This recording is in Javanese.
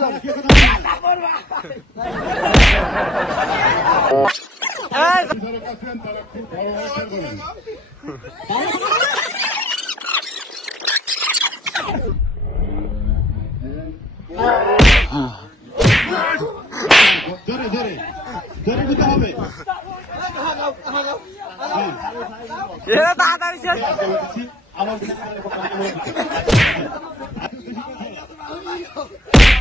ধরে ধরে ধরে দিতে হবে আমার